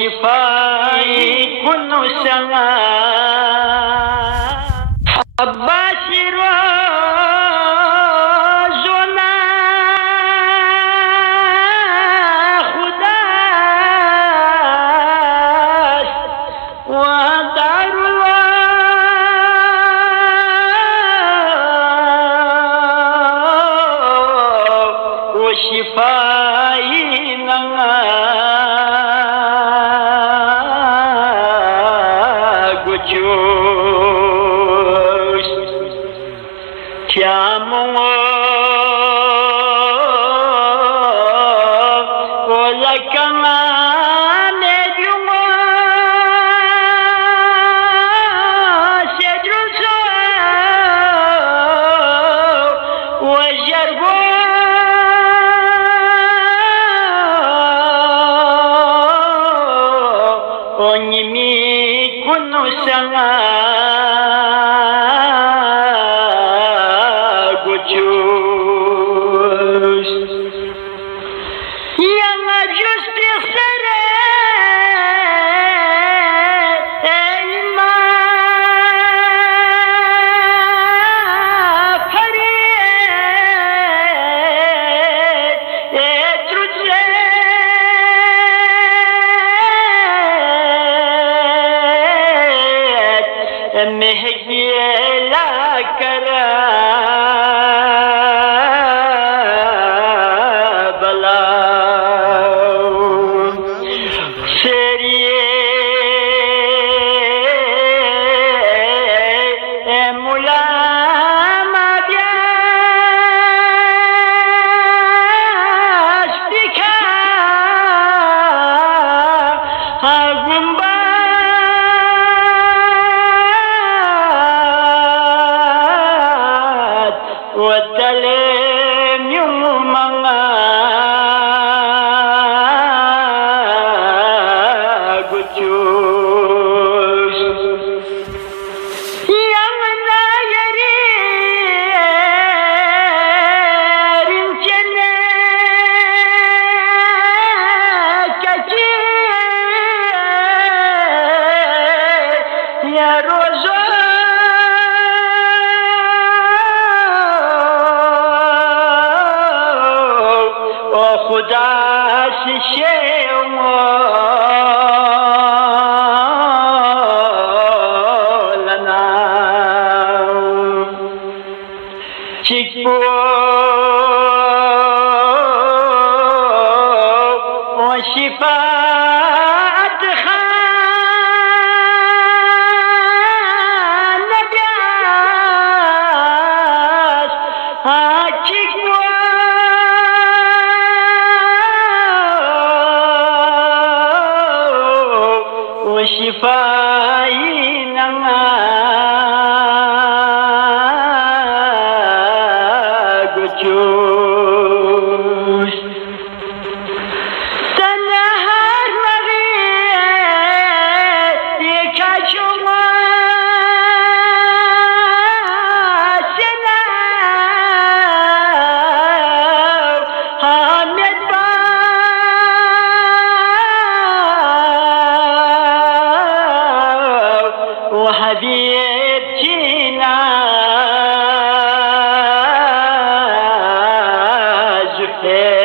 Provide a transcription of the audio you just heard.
وشفائي كل سماء عباسي روزنا خداس ودار الله وشفائي لنا chiamo la camane di un sedruso وجربو ونمي كنو سما yang ajus pisare elma pare etruze mehjela kara وتلم يوم قدوس yang nayarin cene kecil ya rozo خدا سے مولانا چکو وشفاعت خان نبیاس چکو وشفائي لنا قدوس تنهار مغيث يكاشما سنا حامد وحبيبتنا زفير